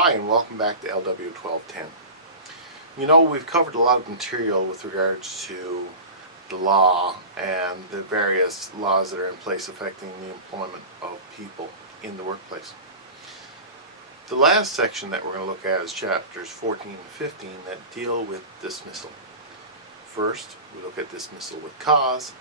Hi, and welcome back to LW1210. You know, we've covered a lot of material with regards to the law and the various laws that are in place affecting the employment of people in the workplace. The last section that we're going to look at is chapters 14 and 15 that deal with dismissal. First, we look at dismissal with cause,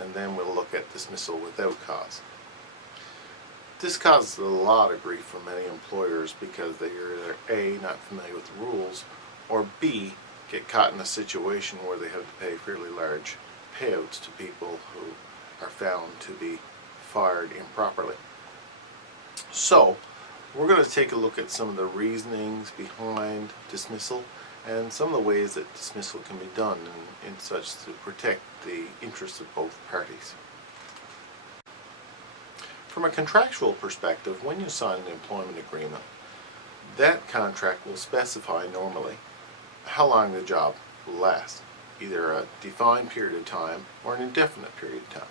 and then we'll look at dismissal without cause. This causes a lot of grief for many employers because they are either A, not familiar with the rules, or B, get caught in a situation where they have to pay fairly large payouts to people who are found to be fired improperly. So, we're going to take a look at some of the reasonings behind dismissal and some of the ways that dismissal can be done in such to protect the interests of both parties. From a contractual perspective, when you sign an employment agreement, that contract will specify normally how long the job will last, either a defined period of time or an indefinite period of time.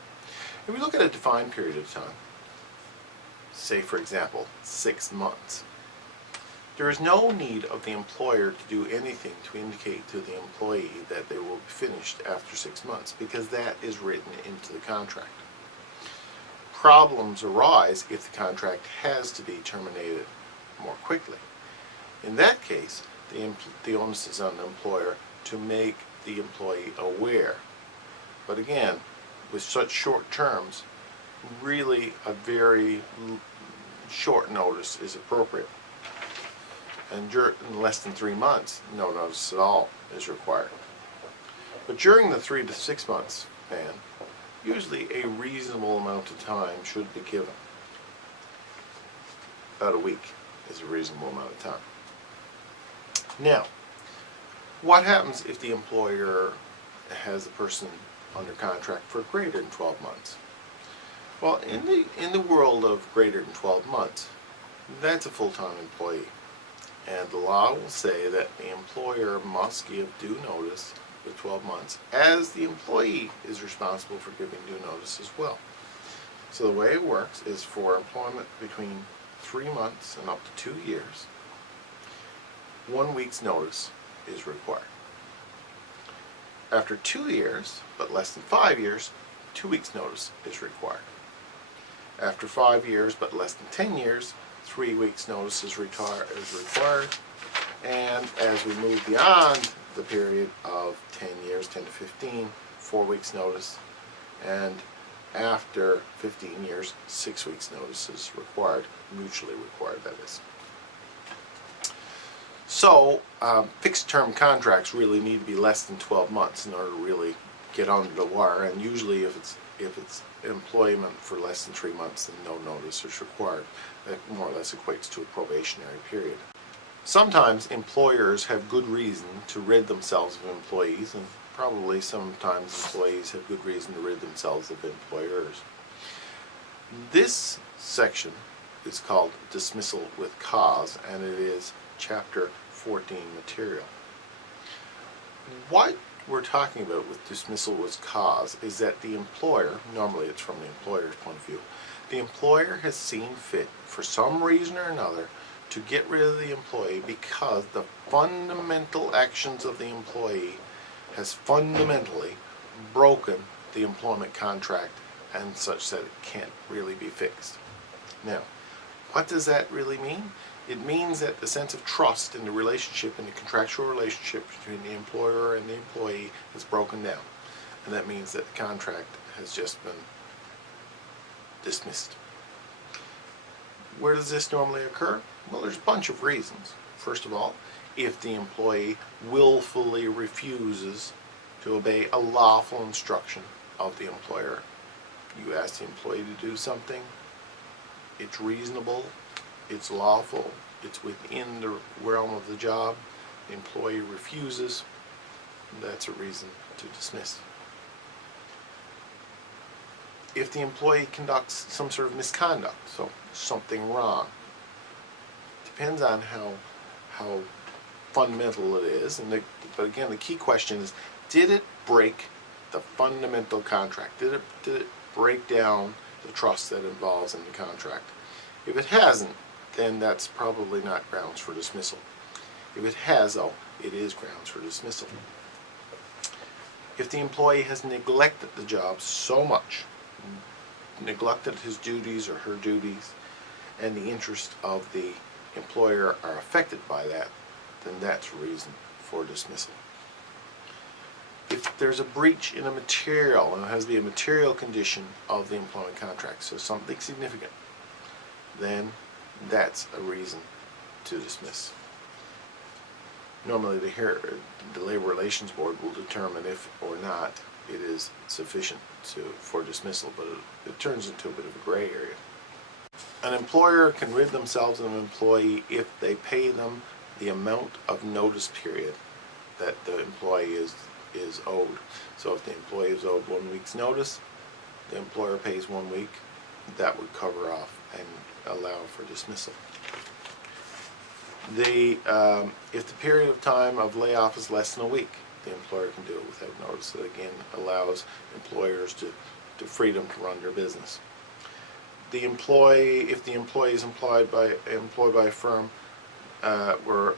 If we look at a defined period of time, say for example 6 months, there is no need of the employer to do anything to indicate to the employee that they will be finished after 6 months, because that is written into the contract. Problems arise if the contract has to be terminated more quickly. In that case, the onus is on the employer to make the employee aware. But again, with such short terms, really a very short notice is appropriate. And in less than 3 months, no notice at all is required. But during the 3 to 6 months span, usually a reasonable amount of time should be given. About a week is a reasonable amount of time. Now, what happens if the employer has a person under contract for greater than 12 months? Well, in the world of greater than 12 months, that's a full-time employee. And the law will say that the employer must give due notice for 12 months, as the employee is responsible for giving due notice as well. So the way it works is for employment between 3 months and up to 2 years, 1 week's notice is required. After 2 years, but less than 5 years, 2 weeks' notice is required. After 5 years, but less than 10 years, 3 weeks' notice is required. And as we move beyond the period of 10 years, 10 to 15, 4 weeks' notice, and after 15 years, 6 weeks' notice is required, mutually required, that is. So, fixed-term contracts really need to be less than 12 months in order to really get under the wire, and usually if it's employment for less than 3 months, then no notice is required. That more or less equates to a probationary period. Sometimes employers have good reason to rid themselves of employees, and probably sometimes employees have good reason to rid themselves of employers. This section is called Dismissal with Cause, and it is Chapter 14 material. What we're talking about with dismissal with cause is that the employer, normally it's from the employer's point of view, the employer has seen fit for some reason or another to get rid of the employee because the fundamental actions of the employee has fundamentally broken the employment contract and such that it can't really be fixed. Now, what does that really mean? It means that the sense of trust in the relationship, in the contractual relationship between the employer and the employee is broken down. And that means that the contract has just been dismissed. Where does this normally occur? Well, there's a bunch of reasons. First of all, if the employee willfully refuses to obey a lawful instruction of the employer. You ask the employee to do something, it's reasonable, it's lawful, it's within the realm of the job, the employee refuses, that's a reason to dismiss. If the employee conducts some sort of misconduct, so something wrong, depends on how fundamental it is, but again the key question is, did it break the fundamental contract? Did it break down the trust that involves in the contract? If it hasn't, then that's probably not grounds for dismissal. If it has, though, it is grounds for dismissal. If the employee has neglected the job so much, neglected his duties or her duties, and the interests of the employer are affected by that, then that's reason for dismissal. If there's a breach in a material, and it has to be a material condition of the employment contract, so something significant, then that's a reason to dismiss. Normally the Labor Relations Board will determine if or not it is sufficient for dismissal, but it turns into a bit of a gray area. An employer can rid themselves of an employee if they pay them the amount of notice period that the employee is owed. So if the employee is owed 1 week's notice, the employer pays 1 week, that would cover off and allow for dismissal. If the period of time of layoff is less than a week, the employer can do it without notice. So again, allows employers to freedom to run their business. If the employee is employed by a firm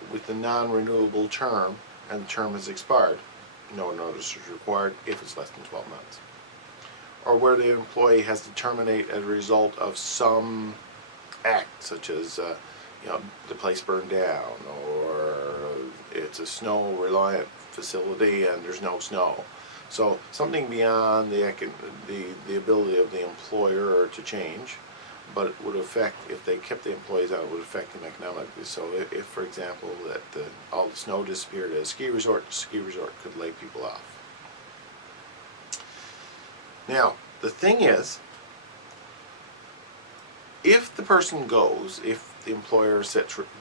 with the non-renewable term and the term has expired, no notice is required if it's less than 12 months. Or where the employee has to terminate as a result of some act, such as the place burned down, or it's a snow-reliant facility and there's no snow. So something beyond the ability of the employer to change, but it would affect, if they kept the employees out, it would affect them economically. So if for example, that all the snow disappeared at a ski resort, the ski resort could lay people off. Now, the thing is, if the person goes, if the employer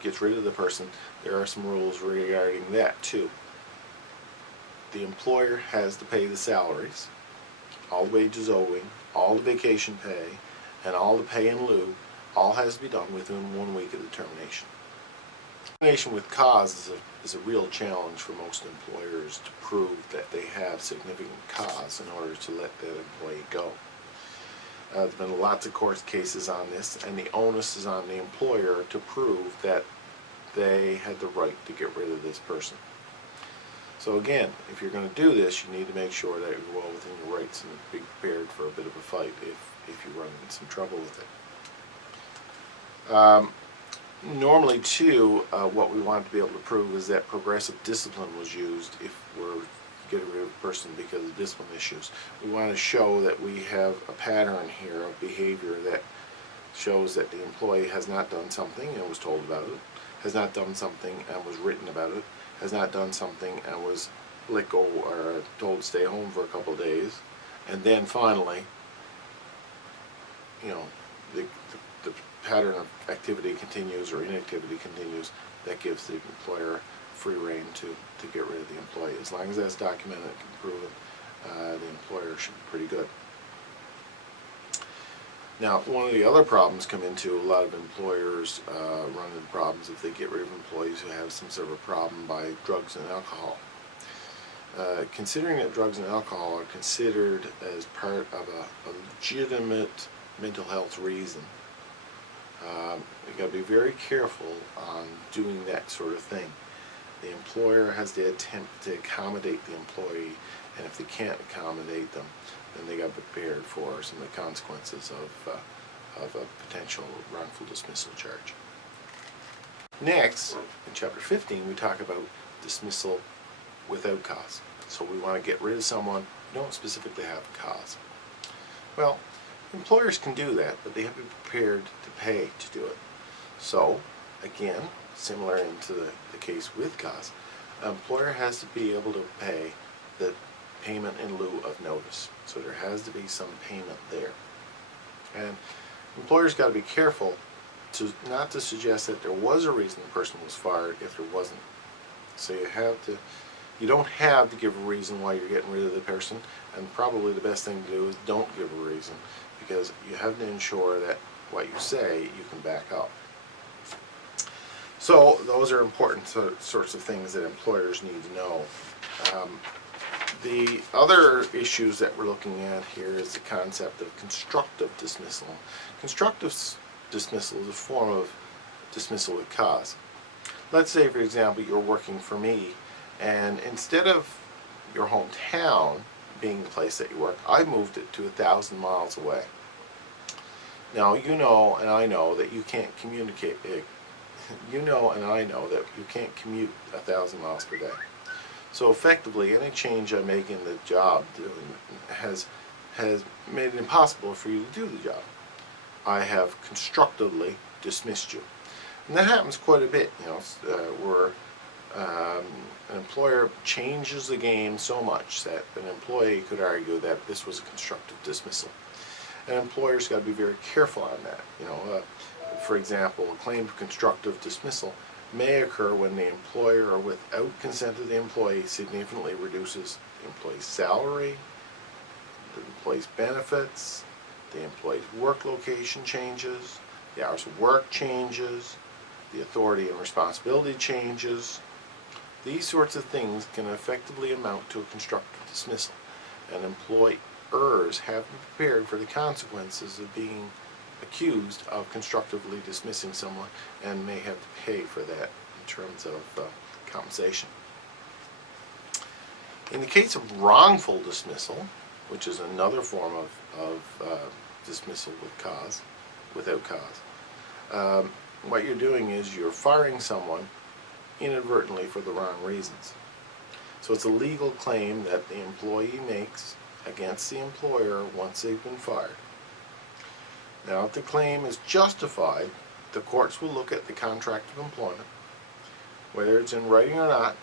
gets rid of the person, there are some rules regarding that too. The employer has to pay the salaries, all the wages owing, all the vacation pay, and all the pay in lieu, all has to be done within 1 week of the termination. Termination with cause is a real challenge for most employers to prove that they have significant cause in order to let that employee go. There's been lots of court cases on this, and the onus is on the employer to prove that they had the right to get rid of this person. So again, if you're going to do this, you need to make sure that you're well within your rights and be prepared for a bit of a fight if you run into some trouble with it. Normally too, what we want to be able to prove is that progressive discipline was used if we're getting rid of a person because of discipline issues. We want to show that we have a pattern here of behavior that shows that the employee has not done something and was told about it, has not done something and was written about it, has not done something and was let go or told to stay home for a couple of days, and then finally, the pattern of activity continues or inactivity continues. That gives the employer free rein to get rid of the employee. As long as that's documented and proven, the employer should be pretty good. Now, one of the other problems come into a lot of employers run into problems if they get rid of employees who have some sort of a problem by drugs and alcohol. Considering that drugs and alcohol are considered as part of a legitimate mental health reason, you've got to be very careful on doing that sort of thing. The employer has to attempt to accommodate the employee, and if they can't accommodate them, then they got to be prepared for some of the consequences of a potential wrongful dismissal charge. Next, in Chapter 15, we talk about dismissal without cause. So we want to get rid of someone who don't specifically have a cause. Well, employers can do that, but they have to be prepared to pay to do it. So, again, similar into the case with cause, an employer has to be able to pay the payment in lieu of notice. So there has to be some payment there. And employers got to be careful not to suggest that there was a reason the person was fired if there wasn't. So you don't have to give a reason why you're getting rid of the person, and probably the best thing to do is don't give a reason, because you have to ensure that what you say you can back up. So those are important sorts of things that employers need to know. The other issues that we're looking at here is the concept of constructive dismissal. Constructive dismissal is a form of dismissal with cause. Let's say, for example, you're working for me, and instead of your hometown being the place that you work, I moved it to 1,000 miles away. Now, you know and I know that you can't communicate. You know and I know that you can't commute 1,000 miles per day. So effectively, any change I make in the job has made it impossible for you to do the job. I have constructively dismissed you. And that happens quite a bit, where an employer changes the game so much that an employee could argue that this was a constructive dismissal. And employers got to be very careful on that. For example, a claim of constructive dismissal may occur when the employer, without consent of the employee, significantly reduces the employee's salary, the employee's benefits, the employee's work location changes, the hours of work changes, the authority and responsibility changes. These sorts of things can effectively amount to a constructive dismissal, and employers have to be prepared for the consequences of being accused of constructively dismissing someone, and may have to pay for that in terms of compensation. In the case of wrongful dismissal, which is another form of dismissal without cause, what you're doing is you're firing someone inadvertently for the wrong reasons. So it's a legal claim that the employee makes against the employer once they've been fired. Now, if the claim is justified, the courts will look at the contract of employment, whether it's in writing or not,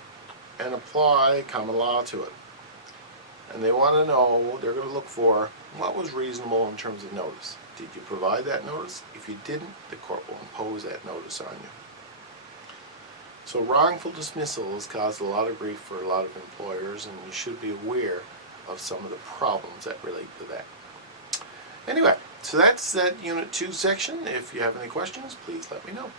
and apply common law to it. And they want to know, they're going to look for what was reasonable in terms of notice. Did you provide that notice? If you didn't, the court will impose that notice on you. So wrongful dismissal has caused a lot of grief for a lot of employers, and you should be aware of some of the problems that relate to that. Anyway, so that's that Unit 2 section. If you have any questions, please let me know.